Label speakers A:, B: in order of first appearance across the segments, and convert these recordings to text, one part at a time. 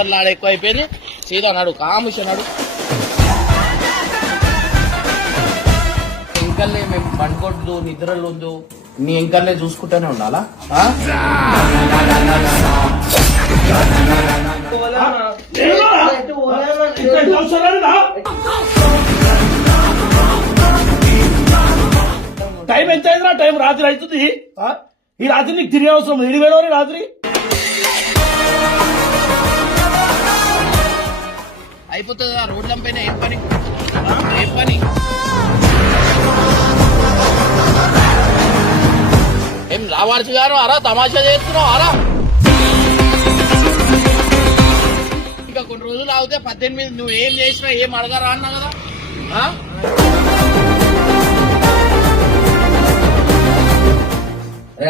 A: తొందరలాడ ఎక్కువ అయిపోయింది సీదా నాడు కాముష నాడు. ఇంకల్లే మేము పండుకోవద్దు నిద్రలు ఉందో నీ ఇంకల్లే చూసుకుంటూనే ఉండాలా? ఆ?
B: టైం ఎంత అయిందిరా టైం రాత్రి అవుతుంది. ఆ? ఈ రాత్రి నీకు తిరిగే అవసరం ఏడు వేల రాత్రి.
A: అయిపోతుంది? ఆ రోడ్ల పైన ఏం పని? ఏం పని? ఏం రావాల్సి గారు అరా తమాషా చేస్తున్నావు అరా ఇంకా కొన్ని రోజులు ఆగితే పద్దెనిమిది నువ్వు ఏం చేసినా ఏం అడగరా అన్నా కదా?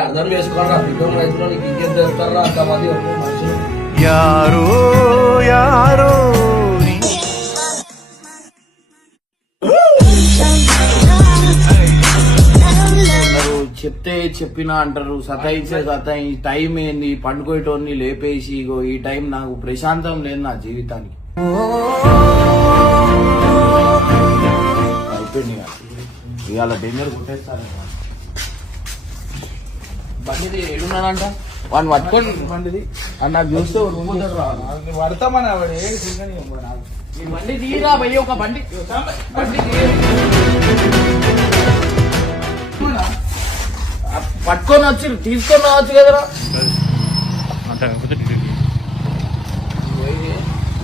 C: అర్థం చేసుకోరా రైతులు నీకు ఇంకేం చేస్తారా? అంతమంది మనుషులు
D: యారో యారో.
A: చెప్తే చెప్పినా అంటారు. సతాయించే సతాయి. టైం ఏంది? పండుకోయేటోని లేపేసి ఇగో ఈ టైం నాకు ప్రశాంతం లేదు నా జీవితానికి. అయిపోయింది. ఇవాళ డేంజర్ కొట్టేస్తారు బండిది వాడిని పట్టుకొని బండిది. అని నాకు చూస్తే.
B: పడతామని ఆవిడ
A: బండి తీరా భయ్య ఒక బండి. బండి పట్టుకొని వచ్చి తీసుకొని రావచ్చు కదరా.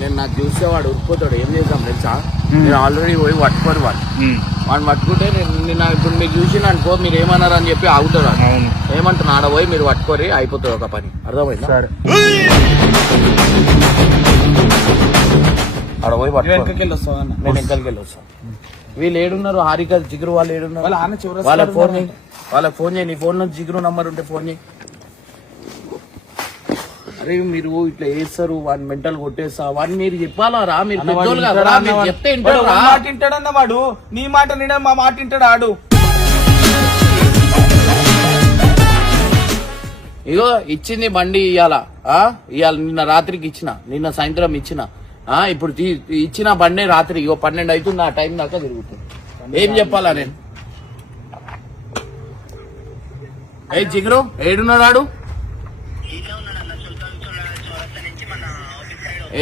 A: నేను నాకు చూస్తే వాడు ఉరిపోతాడు ఏం చేద్దాం తెలుసా? నేను ఆల్రెడీ పోయి పట్టుకొని వాడు వాడిని పట్టుకుంటే నేను నిన్న ఇప్పుడు మీరు చూసిన అనుకో మీరు ఏమన్నారు అని చెప్పి ఆగుతాడు వాడు.
D: అవును.
A: ఏమంటున్నా ఆడ పోయి మీరు పట్టుకోరి అయిపోతుంది ఒక పని. అర్థమైందా?
D: సరే.
A: ఆడ పోయి
B: అన్న?
A: నేను వెనకాలకి వెళ్ళి వస్తాను వీళ్ళు ఏడున్నారు హారిక జిగురు వాళ్ళు ఏడున్నారు.
B: వాళ్ళ
A: ఫోన్ వాళ్ళకి ఫోన్ చేయి నీ ఫోన్ నుంచి జిగురు నంబర్ ఉంటే ఫోన్ చేయి. అరే మీరు ఇట్లా వేస్తారు వాడిని మెంటల్ కొట్టేస్తా వాడిని మీరు చెప్పాలా రా మీరు పెద్దోళ్ళు కదా మీరు
B: వాడు?
A: చెప్తే
B: వాడు
A: వింటారు
B: ఒక
A: రా.
B: మాట వింటాడన్న వాడు? నీ మాట నిన్న మా మాట వింటాడు ఆడు.
A: ఇగో ఇచ్చింది బండి ఇయ్యాల. ఆ ఇవాళ నిన్న రాత్రికి ఇచ్చిన నిన్న సాయంత్రం ఇచ్చిన. ఆ ఇప్పుడు తీ- ఇచ్చిన బండి రాత్రి ఇగో పన్నెండు అవుతుంది ఆ టైం దాకా తిరుగుతుంది. ఏం చెప్పాలా నేను? ఏ జిగురు? ఏడున్నాడు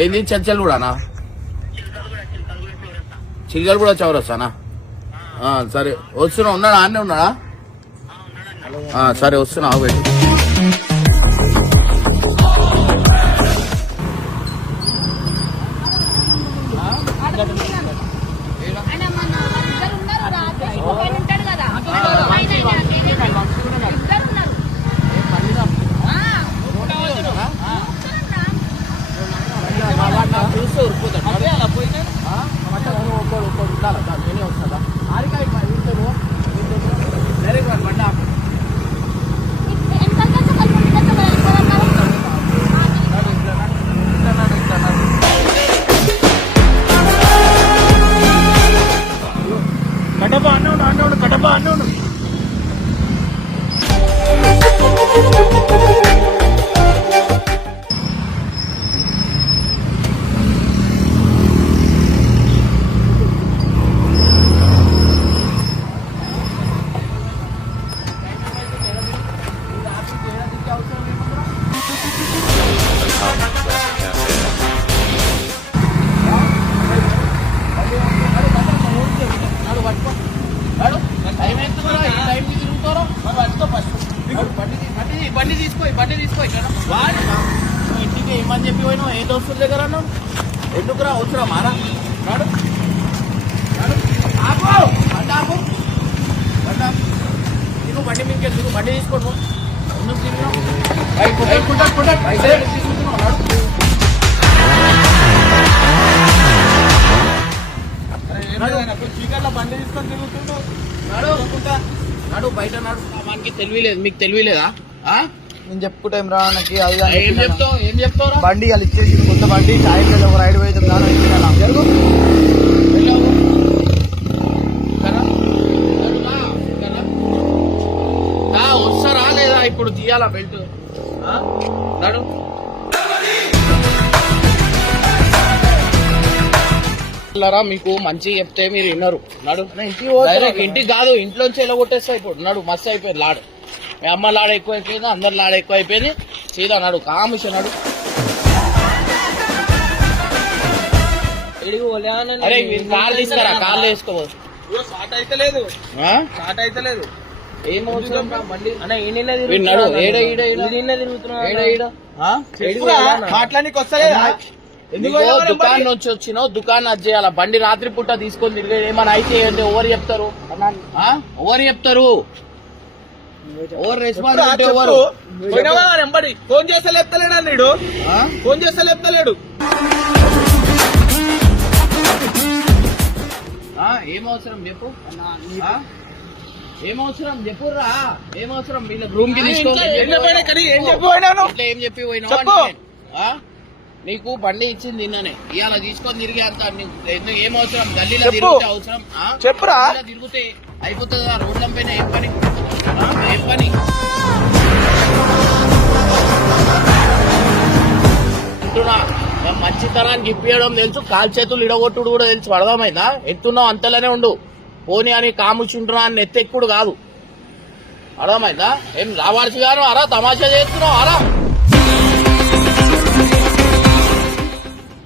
A: ఏంది? చర్చలు కూడానా? చిల్కలు కూడా చవరస్తానా సరే. వస్తున్నా ఉన్నాడా? అన్నీ ఉన్నాడా? సరే వస్తున్నా ఆగు
B: అన్నాడు కడప అన్నాడు
A: బండి బండి తీసుకో బండి తీసుకో వాడి ఇంటికి ఏమని చెప్పి పోయినావు ఏ దోస్తుల దగ్గర అన్నావు ఎందుకురా వచ్చురా మారా నాడు ఆపు బండి ఆపు బండి ఆపు నీకు బండి మీకు ఎందుకు బండి తీసుకోడు ఎందుకు తిరిగినావు
B: చీకట్లో బండి తీసుకొని తిరుగుతుండు
A: నడు నడు బయట నడు మనకి తెలివిలేదు మీకు తెలివిలేదా? ఆ?
E: నేను చెప్పుకుంటాం రా నాకు అది
A: ఏం. చెప్తావు? ఏం చెప్తావురా?
E: బండి వాళ్ళు ఇచ్చేసి కొత్త బండి టైం లేదు ఒక రైడ్ పోయితే దాని జరుగు.
A: వస్తారా లేదా ఇప్పుడు తీయాలా బెల్ట్? నడు. పిల్లరా మీకు మంచి చెప్తే మీరు విన్నారు నడు. డైరెక్ట్ ఇంటికి కాదు ఇంట్లోంచి ఎలా కొట్టేస్తా ఇప్పుడు నడు మస్తు అయిపోయింది లాడు. మీ అమ్మ లాడ ఎక్కువ అయిపోయింది అందరు లాడ ఎక్కువ అయిపోయింది సీదా నడు కామిష నడు. అరే మీరు కార్ తీసుకురా కార్లు వేసుకో
E: స్టార్ట్ ఎందుకు
A: దుకాణం నుంచి వచ్చినావు దుకాణం అది చేయాల? బండి రాత్రి పూట తీసుకొని తిరిగి ఏమైనా అయితే ఏంటి ఎవరు చెప్తారు? ఎవరు చెప్తారు? ఎవరు రెస్పాన్సిబిలిటీ ఎవరు?
E: ఫోన్ చేస్తే లేపుతలేడా నీడు? ఫోన్ చేస్తే లేపుతలేడు?
A: ఏం అవసరం చెప్పు? ఏం అవసరం చెప్పుర్రా ఏం అవసరం? వీళ్ళ రూమ్కి తీసుకోవాలి
E: ఏం చెప్పి?
A: ఇట్లా ఏం చెప్పి. అంటే, ఆ? నీకు బండి ఇచ్చింది నిన్ననే. ఇవాళ తీసుకొని తిరిగి అంత ఏం అవసరం? గల్లీలో. తిరిగితే అవసరం?
E: చెప్పురా.
A: తిరిగితే అయిపోతుంది? కదా రోడ్ల పైన ఏం పని? ఏం పని? అంటున్నా మేము మంచితనానికి ఇప్పియడం తెలుసు. కాలు చేతులు ఇడగొట్టుడు కూడా తెలుసు. అర్థమైందా? ఎత్తున్నావు అంతలోనే ఉండు. పోనీ అని కాముచుంటున్నా అని నెత్తెక్కుడు కాదు. అర్థమైందా? ఏం రావాల్సి గారు అరా తమాషా చేస్తున్నావు అరా.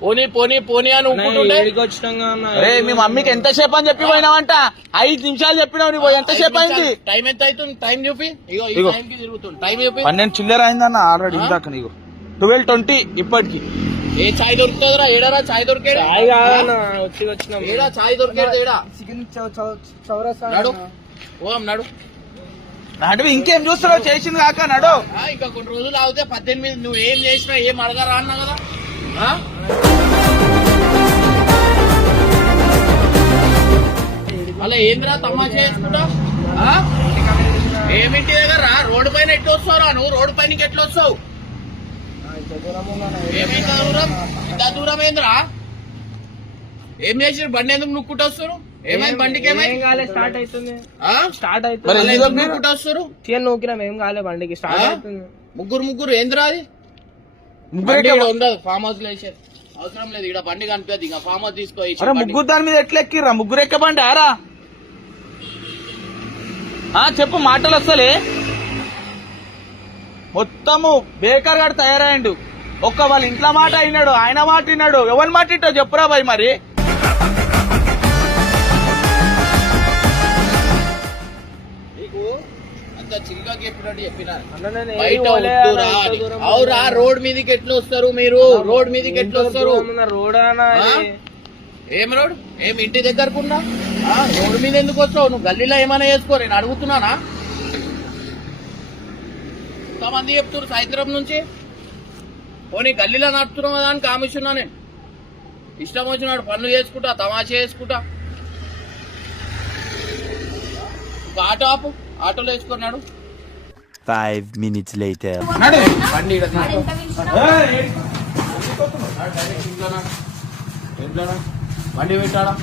A: పోనీ పోనీ పోనీ అని ఊపుకుంటుండే
E: అరే మీ మమ్మీకి ఎంతసేపు అని చెప్పి పోయినావంట? ఐదు నిమిషాలు చెప్పినావు నువ్వు ఎంతసేపు అయింది?
A: టైం ఎంత అవుతుంది? టైం చూపి. ఇగో టైం చూపి.
E: పన్నెండు చిల్లర అయిందన్న ఆల్రెడీ? ఇందాక నీకు. ట్వెల్వ్ ట్వంటీ ఇప్పటికి.
A: ఏ చాయ్ దొరుకుతుందిరా? ఏడారా చాయ్ దొరికేడు? ఏడా చాయ్ దొరికేడు ఏడా? నడు. ఓం నడు.
E: నడువు ఇంకేం చూస్తున్నావు? చేసింది కాక నడు.
A: ఆ, ఇంకా కొన్ని రోజులు ఆగితే పద్దెనిమిది నువ్వు ఏం చేసినా ఏం అడగరా అన్నా కదా? అలా ఏంద్రా తమాషా చేసుకుంటా? ఏమింటి దగ్గర రా? రోడ్డు పైన ఎట్లా వస్తావురా నువ్వు? రోడ్డు పైనకి ఎట్లా వస్తావు? ఏమైందా దూరం ఇంత దూరం ఏంద్రా? ఏం చేసి బండి ఎందుకు నుక్కుంటూ వస్తారు ఏమైంది? బండికి ఏమైంది?
F: స్టార్ట్ అవుతుంది? స్టార్ట్ అవుతుంది.
A: నుక్కుంటూ వస్తారు
F: నూకినాం ఏం కాలే బండికి. స్టార్ట్? అవుతుంది.
A: ముగ్గురు ముగ్గురు ఏంద్రా అది
E: ముగ్గురు
A: బండి ఈడ ఉండదు ఫామ్ హౌస్ అవసరం లేదు. ఇక్కడ బండి కనిపించదు ఇంకా ఫామ్ హౌస్ తీసుకో వేసి
E: అరే
A: బండి.
E: ముగ్గురు దాని మీద ఎట్లా ఎక్కిర్రా? ముగ్గురు ఎక్కబండి ఆరా? ఆ చెప్పు మాటలు వస్తలే మొత్తము బేకర్ గారు తయారయ్యండు. ఒక్క వాళ్ళ ఇంట్లో మాట అయినాడు ఆయన మాట విన్నాడు ఎవరి మాట ఇట్టో చెప్పురా బాయ్ మరి?
A: చెప్పినట్టు బయట అవురా రోడ్ మీదకి ఎట్లా వస్తారు మీరు రోడ్ మీదకి ఎట్లా వస్తారు. ఏం రోడ్? ఏం ఇంటి దగ్గరకున్నా? రోడ్ మీద ఎందుకు వస్తావు? నువ్వు గల్లీలో ఏమైనా చేసుకో నేను అడుగుతున్నానా? ఎంతమంది చెప్తున్నారు సాయంత్రం నుంచి. పోనీ గల్లీలో నడుపుతున్నావు కదా అని కామిస్తున్నా నేను. ఇష్టం వచ్చినాడు పనులు చేసుకుంటా తమాషా చేసుకుంటా. ఆటో ఆపు. ఆటోలో వేసుకున్నాడు.
D: Five minutes later.
A: బండి? బండి పెట్టాడా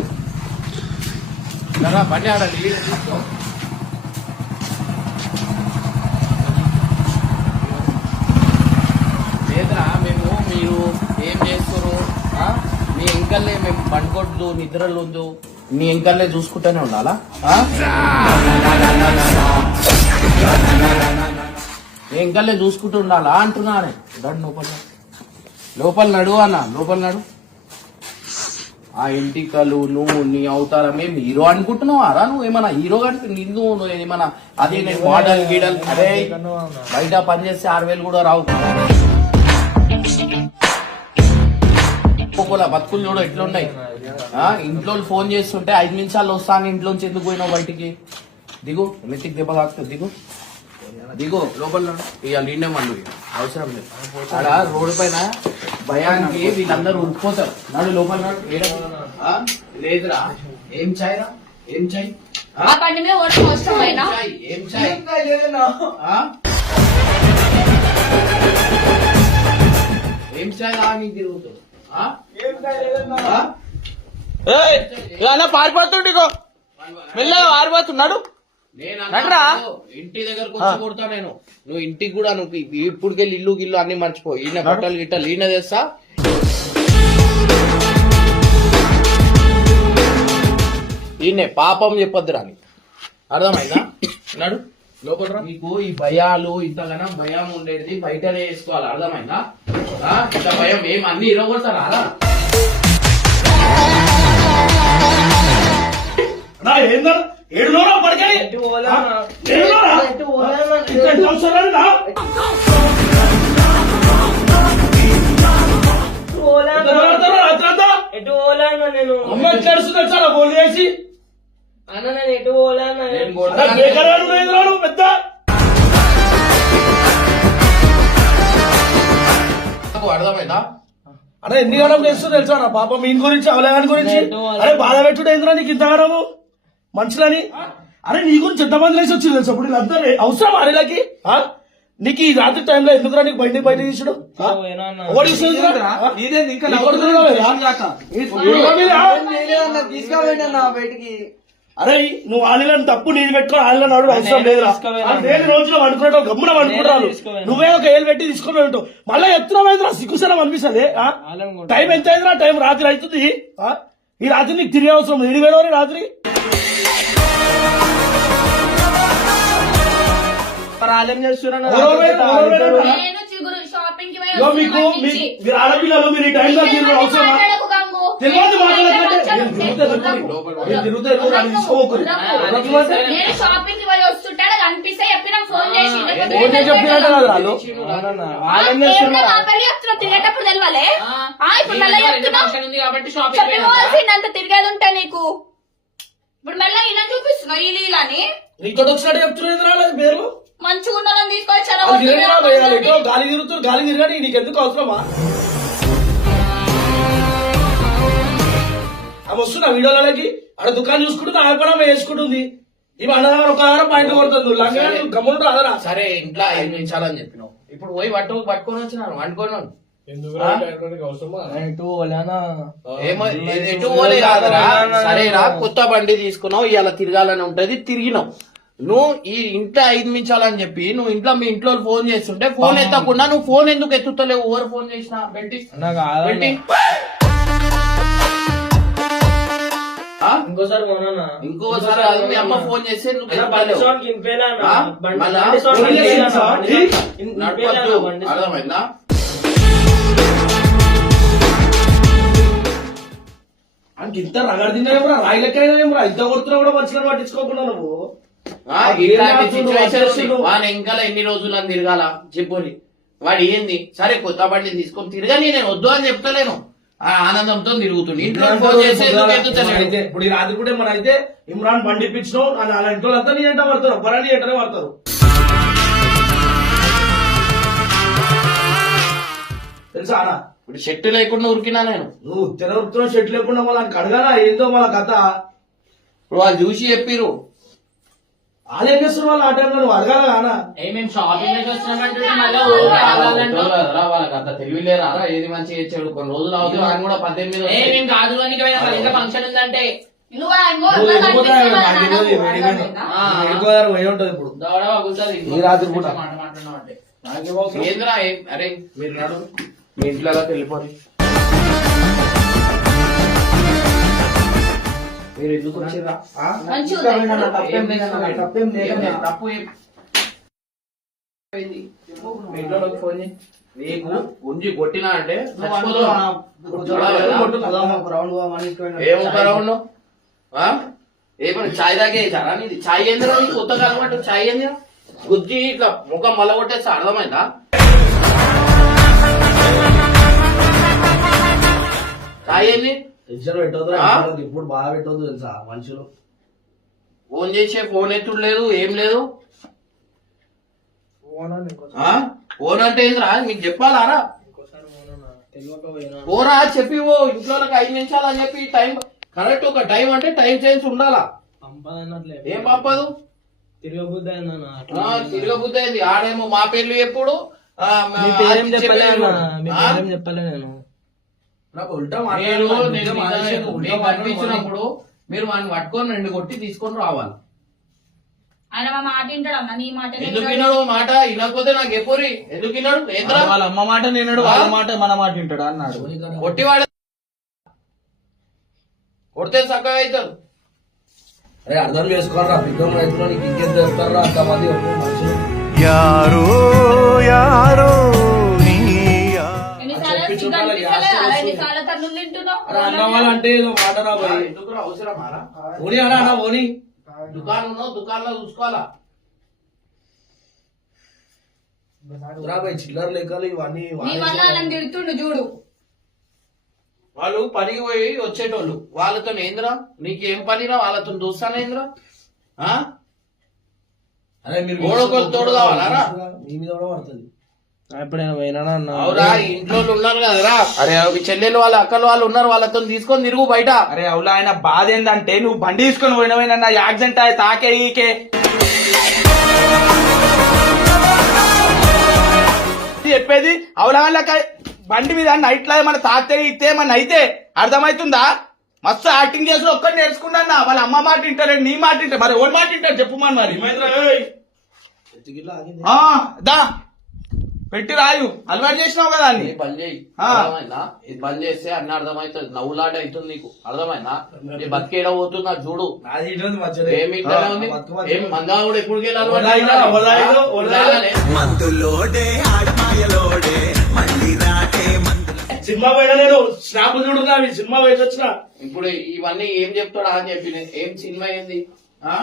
A: బండి ఆడ ఈడ తీసుకో. లేదురా మేము మీరు ఏం చేస్తారు ఆ? మీ ఎంకల్లే మేము బండ్కొద్దు నిద్రలు ఉందు నీ ఎంకల్లే చూసుకుంటూనే ఉండాలా? నీ ఎంకల్లే చూసుకుంటూ ఉండాలా? అంటున్నానే. రండి లోపల. లోపల నడు అన్న లోపల నడు. ఆ ఇంటికలు నువ్వు నీ అవతారం ఏం హీరో అనుకుంటున్నావు? అరా నువ్వు ఏమన్నా హీరో అంటే నిన్ను ఏమన్నా అదే నేను మోడల్ గీడల్ అరే బయట పని చేస్తే ఆరు వేలు కూడా రావు. ఒక్కొక్కల బతుకులు చూడు ఎట్లున్నాయి ఆ, ఇంట్లో ఫోన్ చేస్తుంటే ఐదు నిమిషాలు వస్తాను ఇంట్లోంచి ఎందుకు పోయినావు బయటికి? దిగు నెత్తికి దెబ్బ తాకుతుంది దిగు. దిగు లోపల నడు. ఇక లీనే మండు. అవసరం లేదు. అక్కడ రోడ్డు పైన భయానికి వీళ్ళందరూ ఉడిపోతారు నడు లోపల నడు? లేదురా. ఏం చాయ్ రా ఏం చాయ్? ఆ?
G: బండి మీద
A: ఏం చాయ్? ఏం చాయ్? ఆ? ఏం చాయ్ రా నీకు తిరుగుతావు ఆ? ఆ?
E: ఏయ్, ఇలా పారిపోతుండే ఇగో. మెల్లగా పారిపోతున్నాడు.
A: అన్నా, ఇంటి దగ్గరకు వచ్చి కొడతా నేను నువ్వు ఇంటికి కూడా నువ్వు ఇప్పుడుకెళ్ళి ఇల్లు గిల్లు అన్ని మర్చిపో ఈయన బట్టలు గిట్టలు ఈయన తెస్తా దీన్నే పాపం చెప్పొద్దు రాని అర్థమైందా నడు లోపల రా. మీకు ఈ భయాలు ఇంతగానో భయం ఉండేది బయటనే వేసుకోవాలి. అర్థమైందా? ఆ? ఇంత భయం ఏం అన్ని ఇరగొడతారా?
B: ఏందా? పడకాయి
F: ఎటు పోలేనా నేను?
B: అమ్మ ఏడుస్తుంది చాలా ఫోన్ చేసి.
F: అన్న నేను ఎటు పోలేనా
A: నేను
B: అరే పెద్ద!
A: అర్థమైందా?
B: ఎన్ని గణం చేస్తుంది తెలుసా నా పాప మీ గురించి అవలేగాని గురించి. అరే బాధ పెట్టుడు ఏంద్రా నీకు ఇంత గణము మనుషులని? అరే నీ గురించి ఎంతమంది లేచి వచ్చి తెలుసా? ఇప్పుడు వీళ్ళందరూ అవసరం అరేలకి? నీకు ఈ రాత్రి టైంలో ఎందుకురా నీకు బయట బయట తీసుడు? ఆ? అరే నువ్వు వాళ్ళని తప్పు నేను పెట్టుకో వాళ్ళని అడుగు అవసరం లేదురా నేను రోజులో వండుకునేటో గమ్మున
F: తీసుకుపోయినా.
B: నువ్వే ఒక ఏళ్ళు పెట్టి తీసుకొని ఉంటావు మళ్ళీ ఎత్తున సిగ్గుసరం అనిపిస్తుంది. టైం ఎంత అయిందిరా టైం రాత్రి అవుతుంది ఆ? ఈ రాత్రి నీకు తిరిగే అవసరం రాత్రి ఎవరో వేరు, ఎవరో వేరు.
G: నేను చిగురు షాపింగ్కి పోయి
B: ఇగో మీకు. మీరు ఆడపిల్లలు మీరు ఈ టైంలో
G: గంగు.
B: తెలియదు నేను
G: షాపింగ్కి పోయి వస్తుంటాడు అది అనిపిస్తే చెప్పిన ఫోన్ చేసి లేకపోతే
B: ఫోన్ చేసి చెప్పినట్టు కదా వాళ్ళు?
F: అవునన్న.
G: ఆ,
F: వాళ్ళేం
G: ఏం
F: చేస్తున్నారు?
G: నా పెళ్ళి చెప్తున్నా తిరిగేటప్పుడు తెలవాలే. ఆ, ఇప్పుడు మళ్ళీ చెప్తున్నావు.
A: ఉంది కాబట్టి
G: చెప్పి పోవాల్సిందంత తిరిగేది ఉంటా నీకు? ఇప్పుడు మళ్ళీ ఇలా చూపిస్తున్నావు ఈ లీలని?
B: నీతో ఒకసారి చెప్తున్నారు పేరు?
G: మంచిగా ఉన్నారని తీసుకొచ్చారా
B: తిరగరా ఎటో గాలి తిరుగుతారు గాలి తిరగని నీకు ఎందుకు అవసరమా? ఆమె వస్తున్నా వీడియోలకి ఆడ దుకాణం చూసుకుంటుంది ఆమె కూడా ఆమె వేసుకుంటుంది. ఇవి అన్నదానం ఒక ఆహారం పాయింట్ కొడుతుంది. లంగా గమ్మున రాదరా
A: సరే ఇంట్లో ఐదు నిమిషాలని చెప్పినావు. ఇప్పుడు పోయి పట్టు పట్టుకొని వచ్చినాను వండుకొని సరేరా కొత్త బండి తీసుకున్నావు ఇవాళ తిరగాలని ఉంటది తిరిగినావు. నువ్వు ఈ ఇంట్లో ఐదు నిమిషాలని చెప్పి నువ్వు ఇంట్లో మీ ఇంట్లో ఫోన్ చేస్తుంటే ఫోన్ ఎత్తకుండా నువ్వు ఫోన్ ఎందుకు ఎత్తుతలేవు? ఎవరు ఫోన్ చేసినా? పెట్టి
F: ఇంకోసారి కొనన్నా
A: ఇంకోసారి కాదు, మీ అమ్మ ఫోన్ నువ్వు
F: బండి ఇంపేలా? బండి-? సౌండ్-
A: నడపద్దు. అర్థమైందా?
B: అంటే ఇంత రగడిదిందేమరా రాయి లెక్కనేమరా ఇంత కొడుతున్నా కూడా మంచిగా పట్టించుకోకుండా నువ్వు.
A: సిచ్యువేషన్ వాడు ఇంకా ఎన్ని రోజులు అని తిరగాల? చెప్పుని వాడు ఏంది? సరే కొత్త బండి తీసుకొని తిరగని నేను వద్దు అని చెప్తలేను. ఆ ఆనందంతో తిరుగుతుంది ఇంట్లో ఫోన్ చేసి
B: ఇప్పుడు ఈ రాత్రి కూడా మన అయితే ఇమ్రాన్ బండి అని అలా ఇంట్లో అంతా నీ ఎంట పడతారు పరాని ఎంటనే పడతారు. తెలుసా అన్న?
A: ఇప్పుడు చెట్టు లేకుండా ఉరికినా నేను.
B: నువ్వు తినవృత్తున్న షెట్ లేకుండా వాళ్ళకి అడగాలా? ఏందో వాళ్ళ కథ.
A: ఇప్పుడు వాళ్ళు చూసి చెప్పిరు
B: వాళ్ళు ఏం చేస్తున్నారు వాళ్ళు ఆ టైంలో నువ్వు అడగాల
H: మేము షాపింగ్
A: వాళ్ళకి అంత తెలివిలేరా రా, ఏది మంచిగా ఇచ్చాడు కొన్ని రోజులు అవుతుంది. ఆయన కూడా పద్దెనిమిది.
H: మేము కాదు అని ఇంకా ఫంక్షన్ ఉందంటే.
B: ఈ రాత్రి పూట.
A: అరే. మీరు నడు మీ ఇంట్లో వెళ్ళిపోయి మీరు ఎందుకు లేదు, తప్పు ఫోన్. నీకు గుంజి కొట్టినా అంటే రౌండ్? ఏమన్నా చాయ్ దాకే ఇచ్చారా నీది? చాయ్ ఏందిరా నీకు కొత్తగా అలవాటు చాయ్ ఏందిరా గుజ్జి ఇట్లా ముఖం మల్ల కొట్టేస్తే అర్థమైందా? చాయ్ ఏంది?
B: టెన్షన్ పెట్టొద్దు
A: ఆ?
B: ఇప్పుడు బాగా పెట్టొద్దు తెలుసా మనుషులు?
A: ఫోన్ చేసే ఫోన్ ఎత్తుడు లేదు ఏం లేదు. ఆ? ఫోన్ అంటే ఏందిరా మీకు చెప్పాలారా
F: ఇంకోసారి పోనన్నా. తెలియక పోయినా?
A: పోరా చెప్పి ఓ ఇంట్లో ఐదు నిమిషాలు అని చెప్పి టైం కరెక్ట్ ఒక టైం అంటే టైం చేంజ్ ఉండాలా?
F: పంపదన్నట్లే.
A: ఏం పంపదు?
F: తిరగబుద్ధి అయిందన్న అట్లా
A: ఆ, తిరగబుద్ధి అయింది ఆడేమో మా పెళ్ళి ఎప్పుడు మా-
F: పేరేం చెప్పలే అన్న?
A: చెప్పేది
F: మీ
A: ఆ?
F: పేరేం చెప్పలే నేను?
A: నేను. కనిపించినప్పుడు మీరు వాడిని పట్టుకొని రెండు కొట్టి తీసుకొని రావాలి.
G: ఆయన మా మాట నీ
A: ఎందుకు మాట? వినకపోతే నాకు ఎప్పుడు ఎందుకు విన్నాడు ఏంద్రా?
E: వాళ్ళ అమ్మ మాట నిన్నాడు వాళ్ళ మాట మన మాట వింటాడు అన్నాడు.
A: కొట్టివాడు. కొడితే చక్కగా అవుతారు
C: అరే అర్థం చేసుకోరా పెద్ద రైతులు నీకు ఇంకేం చేస్తారా అంతమంది మనుషులు
D: యారో యారో
C: వాళ్ళంటే ఏదో మాట రా భయ్
A: ఎందుకురా అవసరమారా?
C: ఓని అన్న అన్న ఓని
A: దుకాణం ఉన్నావు దుకాణంలో చూసుకోవాలా?
C: రా చిల్లర లెక్కలు ఇవన్నీ
G: నీ వల్ల వాళ్ళని తిడుతుండు చూడు.
A: వాళ్ళు పనికి పోయి వచ్చేటోళ్ళు. వాళ్ళతో ఏంద్రా? నీకేం పనిరా? వాళ్ళతో చూస్తానేంద్రా ఆ?
C: అరే మీరు
A: ఓడొకరు తోడు కావాలారా?
C: మీ మీద కూడా పడుతుంది.
F: ఎప్పుడైనా పోయినా
A: అవురా ఇంట్లో ఉన్నారు కదరా అరే అవి చెల్లెలు వాళ్ళ అక్కలు వాళ్ళు ఉన్నారు వాళ్ళతో తీసుకొని తిరుగు బయట.
E: అరే అవులా ఆయన బాధ ఏందంటే నువ్వు బండి తీసుకొని పోయినవేనన్నా యాక్సిడెంట్ అయ్యి తాకే ఈకే. చెప్పేది అవులా వాళ్ళకి బండి మీద నైట్లో ఏమన్నా తాకితే ఇస్తే ఏమన్నా అయితే అర్థమవుతుందా? మస్తు యాక్టింగ్ చేసి ఒక్కటి నేర్చుకున్నా వాళ్ళ అమ్మ మాట వింటారు నీ మాట వింటారు మరి ఓడి మాట వింటారు చెప్పు మన మరి. దా. పెట్టి రాయు. అలవాటు చేసినావు కదా అన్ని
A: బంద్ చేయి.
E: ఆ.
A: అర్థమైందా? ఇది బంద్ చేస్తే అన్ని అర్థమవుతుంది నవ్వులాట అవుతుంది నీకు. అర్థమైందా? నీ బతికేడ పోతున్నా చూడు. ఏమి. ఏం మందా కూడా ఎప్పుడు.
B: సినిమా పోయినా నేను స్నాప్ చూడుగా అవి సినిమా పోయి వచ్చిన.
A: ఇప్పుడు ఇవన్నీ ఏం చెప్తాడా అని చెప్పి నేను, ఏం సినిమా ఏంది? ఆ?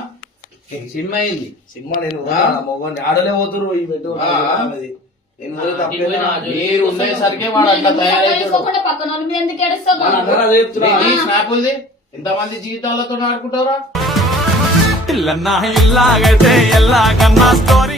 A: సినిమా ఏంది?
C: సినిమా నేను? మొగని ఆడలే పోతురు ఈ పెట్టు
A: ఆ.
C: అది. నేను పోతే తప్పేనా?
A: మీరు ఉండేసరికి వాడు అట్లా
G: నువ్వు
A: తయారైతాడు
G: తెలుసుకోకుండా పక్కన వాళ్ళ మీద ఎందుకు ఏడుస్తావు
C: వాళ్ళు అందరూ అదే చెప్తున్నారు.
A: నీ స్నాప్ ఉంది ఎంతమంది జీవితాలతో ఆడుకుంటారా
D: ఇల్లాగైతే ఎల్లాగన్నా స్టోరీ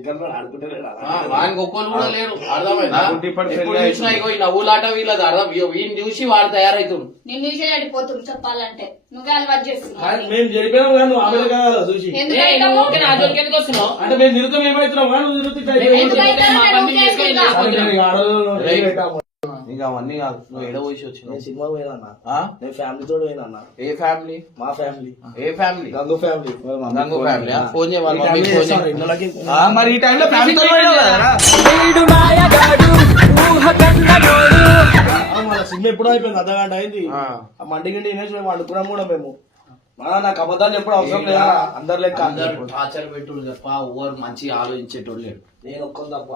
C: ఎక్కడో ఆడుకుంటలేడు అలా.
A: ఆ, వానికి ఒక్కరు కూడా లేరు. అర్థమైందా?
E: నాకు ఇప్పటి
A: ఎప్పుడు
E: పెళ్ళి
A: చూసినా ఇగో ఈ నవ్వులాట వీళ్ళది అర్థం. వీడిని చూసి వాడు తయారైతుంది
G: నిన్ను చూసే అడిపోతుంది చెప్పాలంటే. నువ్వే అలవాటు
B: కానీ
G: చేస్తున్నావు
B: మేము జరిపినాం కానీ నువ్వు ఆమె కదా చూసి?
G: ఎందుకు
H: ఏయ్,
G: అవుతావు?
H: నువ్వు ఓకే. నా జోలికి ఎందుకు వస్తున్నావు?
B: అంటే మేము నిరుతం ఏమవుతున్నాం కానీ నువ్వు నిరుతం
A: ఇంకా అవన్నీ కాదు. నువ్వు ఎడ పోసి వచ్చినావు?
C: సినిమా పోయినా అన్న.
A: ఆ?
C: నేను ఫ్యామిలీతో పోయినా అన్న.
A: ఏ ఫ్యామిలీ
C: మా ఫ్యామిలీ
A: ఏ family
C: Gangu family
A: Gangu family phone చేయ వాళ్ళ
C: ఈ
A: మమ్మీకి
C: ఫ్యామిలీ
A: ఫోన్
C: చేస్తాను,
A: చేయి.
C: ఇళ్ళకి.
E: ఆ, మరి ఈ టైంలో ఫ్యామిలీతో
C: సినిమా ఎప్పుడో అయిపోయింది అర్ధ గంట అయింది.
A: ఆ.
C: ఆ మండి గిండి తినేసి మేము వండుకున్నాం కూడా మేము. మన నాకు అబద్ధాలు ఎప్పుడు అవసరం లేదా? అందరు లెక్క.
A: అందరు టార్చర్ పెట్టుడు తప్ప ఎవరు మంచి ఆలోచించేటోళ్ళు లేడు
C: నేను ఒక్కరు తప్ప.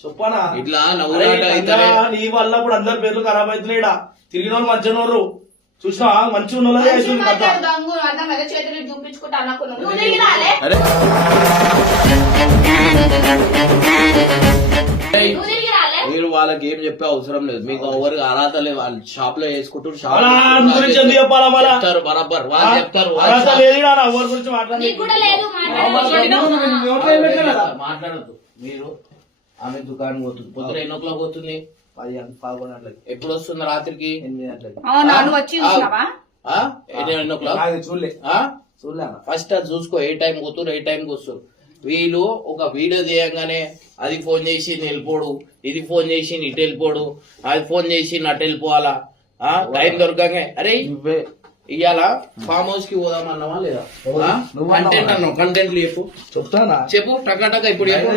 C: చెప్పనా.
A: ఇట్లా
B: నీ వల్ల ఇప్పుడు అందరి పేర్లు ఖరాబ్ అవుతున్నాయిడా? తిరిగిన వాళ్ళు మంచిగా చూసినా మంచి ఉన్న
A: మీరు వాళ్ళకి ఏం చెప్పే అవసరం లేదు. మీకు ఎవరికి అర్హత లేదు వాళ్ళు షాప్లో వేసుకుంటారు షాప్? చెప్తారు బరాబర్. వాళ్ళు చెప్తారు మాట్లాడద్దు. మీరు ఆమె దుకాణం పోతుంది. పొద్దున ఎన్నో క్లాక్ పోతుంది?
C: పది పదకొండు గంటలకి.
A: ఎప్పుడు వస్తుంది రాత్రికి?
C: ఎనిమిది గంటలకి.
G: అవునా నువ్వు వచ్చి చూసినావా?
A: ఆ? ఎన్ని- ఎన్నో క్లాక్?
C: నాకు చూడలే.
A: ఆ?
C: చూడలే అన్న.
A: ఫస్ట్ అది చూసుకో ఏ టైం పోతున్నారు ఏ టైంకి వస్తారు వీళ్ళు ఒక వీడియో చేయంగానే అది ఫోన్ చేసి ఈయన వెళ్ళిపోడు ఇది ఫోన్ చేసి ఇటు వెళ్ళిపోడు అది ఫోన్ చేసి అటు వెళ్ళిపోవాలా? ఆ? టైం దొరకగానే అరే ఇవాళ ఫామ్ హౌస్కి పోదాం అన్నావా లేదా? కంటెంట్ అన్నావు? కంటెంట్ చెప్పు.
C: చెప్తానా?
A: చెప్పు. టకా టకా ఇప్పుడు చెప్పు?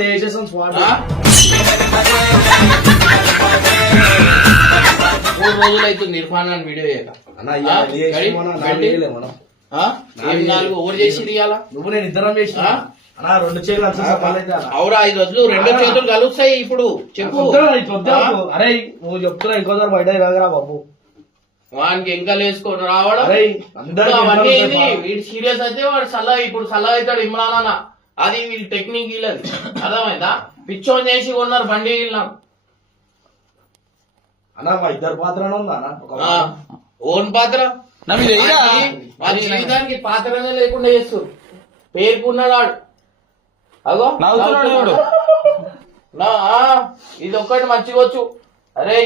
A: మూడు రోజులు అవుతుంది ఇర్ఫాన్ వీడియో చేయక.
C: అన్న
A: ఆ?
C: ఇయ్యాల ఇది చేసి
A: గడి?
C: మనం
A: గడి?
C: నాలుగు చేయలే మనం.
A: ఆ? ఏం నాలుగు ఓవర్ చేసి ఇవ్వాలా
C: నువ్వు నేను ఇద్దరం చేసిన. రెండు.
A: అవురా ఐదు రోజులు రెండు చేతులు కలుస్తాయి ఇప్పుడు. చెప్పు.
C: అరే నువ్వు చెప్తున్నా ఇంకోసారి బయట రాగరా బాబు.
A: వానికి ఇంకా వేసుకొని రావడం అవన్నీ. వీడు సీరియస్ అయితే వాడు సల్లా ఇప్పుడు సల్లా అవుతాడు ఇమ్రాన్ అన్న. అది వీడి టెక్నిక్ వీళ్ళది. అర్థమైందా? పిచ్చోని చేసి కొన్నారు బండి వీళ్ళం
C: అన్న మా ఇద్దరు
A: ఆ, ఓన్ పాత్ర. జీవితానికి పాత్రనే లేకుండా చేస్తారు పేరుకున్నాడు వాడు. అగో ఇది ఒక్కటి మంచిగా వచ్చు అరే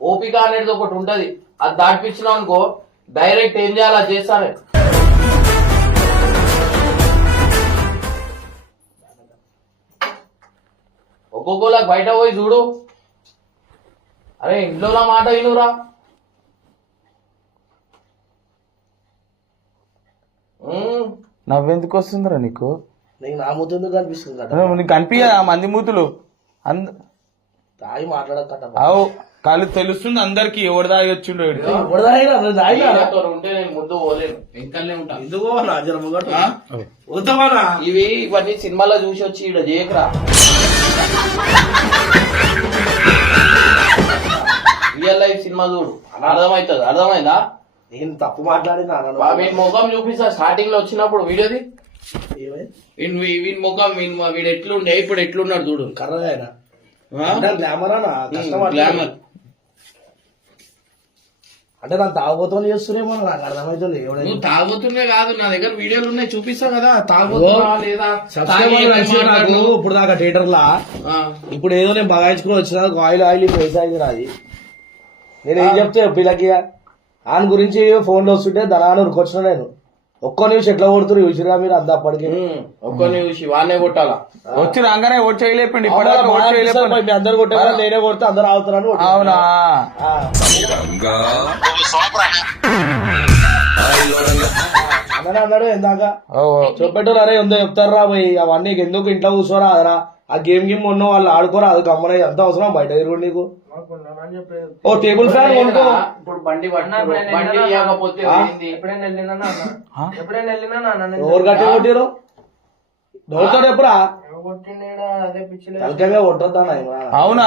A: ఓపిక అనేది ఒకటి ఉంటది. అది దాటిపించినావు అనుకో డైరెక్ట్ ఏం చేయాలి అది చేస్తాను. ఒక్కొక్కలకు బయట పోయి చూడు. అరే ఇంట్లో నా మాట వినురా? ఉమ్.
E: నవ్వెందుకు వస్తుందిరా నీకు?
C: నీకు నా ఎందుకు కనిపిస్తుంది
E: నీకు కనిపించదా మంది మూతులు? అంద
B: తాగి మాట్లాడకట
E: అవు. కళ్ళు తెలుస్తుంది అందరికి ఎవడు దాగి వచ్చిండో
A: ఇవి ఇవన్నీ సినిమాలో చూసి వచ్చి ఇక్కడ చేయకరా రియల్ లైఫ్ సినిమా చూడు. అర్థమవుతుంది. అర్థమైందా?
B: నేను తప్పు మాట్లాడినా
A: వీడి ముఖం చూపిస్తా. స్టార్టింగ్లో వచ్చినప్పుడు వీడియోది? వీడి ముఖం వీడి ఎట్లుండే? ఇప్పుడు ఎట్లున్నాడు చూడు.
B: కర్రగా గ్లామర్.
A: గ్లామర్
B: అంటే నాకు తాగుబోతుని చేస్తున్నేమో నాకు అర్థమవుతుంది
A: నువ్వు కాదు నా దగ్గర వీడియోలు ఉన్నాయి చూపిస్తా కదా. తాగుతున్నా లేదా? తాగి
B: సబ్స్క్రైబర్
A: ఏమని
B: కలిసి నాకు? ఇప్పుడు దాకా థియేటర్ లా. ఇప్పుడు ఏదో నేను బగాయించుకుని వచ్చిన ఆయిల్ ఆయిల్ అయింది నాది. నేను ఏం చెప్తే పిల్లకి ఆయన గురించి ఫోన్లో వస్తుంటే ధనాన్ని ఉరికొచ్చిన నేను. ఒక్క నిమిషం ఎట్లా కొడుతున్నారు చూసిరా మీరు అంత అప్పటికి.
A: ఒక్కని చూసి వాడినే కొట్టాలా?
E: వచ్చి రాగానే ఓట్ చేయలేపండి
B: అందరు కొట్టే నేనే కొడితే అందరు ఆగుతారని.
E: అవునా?
B: ఆ. అన్ననే అన్నాడు ఇందాక
E: ఓ.
B: చెప్పేటోళ్ళు అరే ఎంతో చెప్తారా పోయి అవన్నీ నీకు ఎందుకు ఇంట్లో కూర్చోరా అదరా? ఆ గేమ్ గేమ్ ఉన్న వాళ్ళు ఆడుకోరా అది గమ్మన ఎంత అవసరం బయట తిరుగుడు నీకు. ఓ టేబుల్ ఫ్యాన్ కొనుక్కో.
A: ఇప్పుడు బండి బండి ఇవ్వకపోతే?
F: ఎప్పుడైనా వెళ్ళినా ఎప్పుడైనా వెళ్ళినా
B: ఎవరు కొట్టిరు ఎప్పుడా? కొట్టొద్దా
E: అవునా?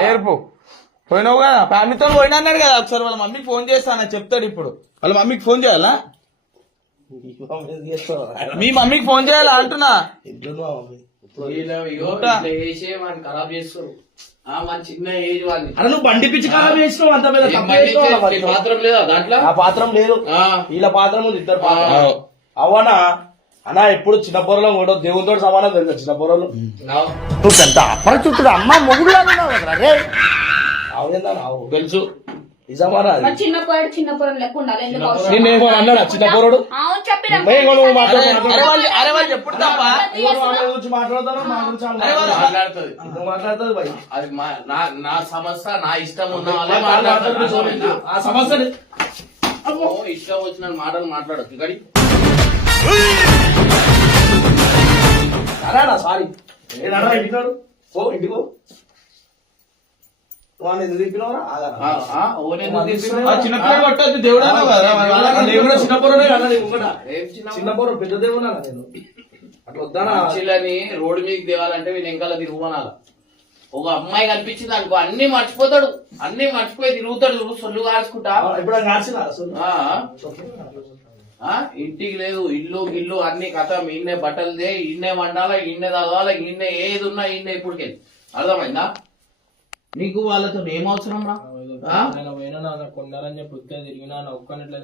E: నేర్పు. పోయినావు కదా? ఫ్యామిలీతో పోయినా అన్నాడు కదా ఒకసారి వాళ్ళ మమ్మీకి ఫోన్ చేస్తానని చెప్తాడు ఇప్పుడు. వాళ్ళ మమ్మీకి ఫోన్ చేయాలా? మీ మమ్మీకి ఫోన్ చేయాలా? అంటున్నా.
A: ఖరాబ్ చేస్తారు. మన చిన్న ఏజ్
B: అరే నువ్వు బండి పిచ్చి కాలం వేసినావు అంత మీద తప్పు
A: పాత్రం లేదా దాంట్లో?
B: ఆ పాత్రం లేదు.
A: ఆ.
B: వీళ్ళ పాత్రం ఉంది ఇద్దరు పాత్ర.
A: ఆ.
B: అవనా అన్నా ఎప్పుడు చిన్న పొరలో కూడా దేవునితో సమానం తెలుసా చిన్న పొరలు.
A: నావు.
B: నువ్వు పెద్ద అపరిచితుడు? అమ్మ మొగుడు అవునేందా నావు
A: తెలుసు.
B: నిజమారా
G: మరి చిన్న పోయాడు చిన్న పొరం లెక్క ఉండాలి?
B: నిన్నేమో అన్నాడా? పొరడు?
A: నా నా సమస్య నా ఇష్టం ఉన్న?
B: ఆ సమస్యని
A: అమ్మో, ఇష్టం వచ్చిన మాటలు మాట్లాడచ్చు. గడి
B: సారీ. ఓ ఇంటికో
A: ఏం చిన్న
B: చిన్న పొర పెద్ద దేవునా నేను? అట్లా వద్దానా?
A: మనుషులని రోడ్డు మీదకి తేవాలంటే వీళ్ళు వెనకాల తిరుగుమనాల ఒక అమ్మాయి కనిపించింది అనుకో అన్ని మర్చిపోతాడు. అన్ని మర్చిపోయి తిరుగుతాడు చూడు సొల్లు కాల్చుకుంటా. ఇంటికి లేదు ఇల్లు గిల్లు అన్ని కథ బట్టలు దే ఈయనే వండాలా ఈయనే తాగాల ఈయనే ఏది ఉన్నా ఈయనే ఇప్పటికెళ్ళి. అర్థమైందా? నీకు వాళ్ళతో ఏం అవసరం రా?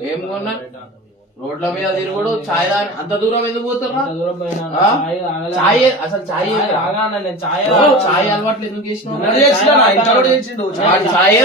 A: ఏం కొన్నా? రోడ్ల మీద తిరుగుడు ఛాయ్ అంత దూరం ఎందుకు పోతున్నా. ఛాయ్ అసలు ఛాయ్. ఛాయ్ అలవాట్లు ఎందుకు
B: చేసిన
A: ఛాయ్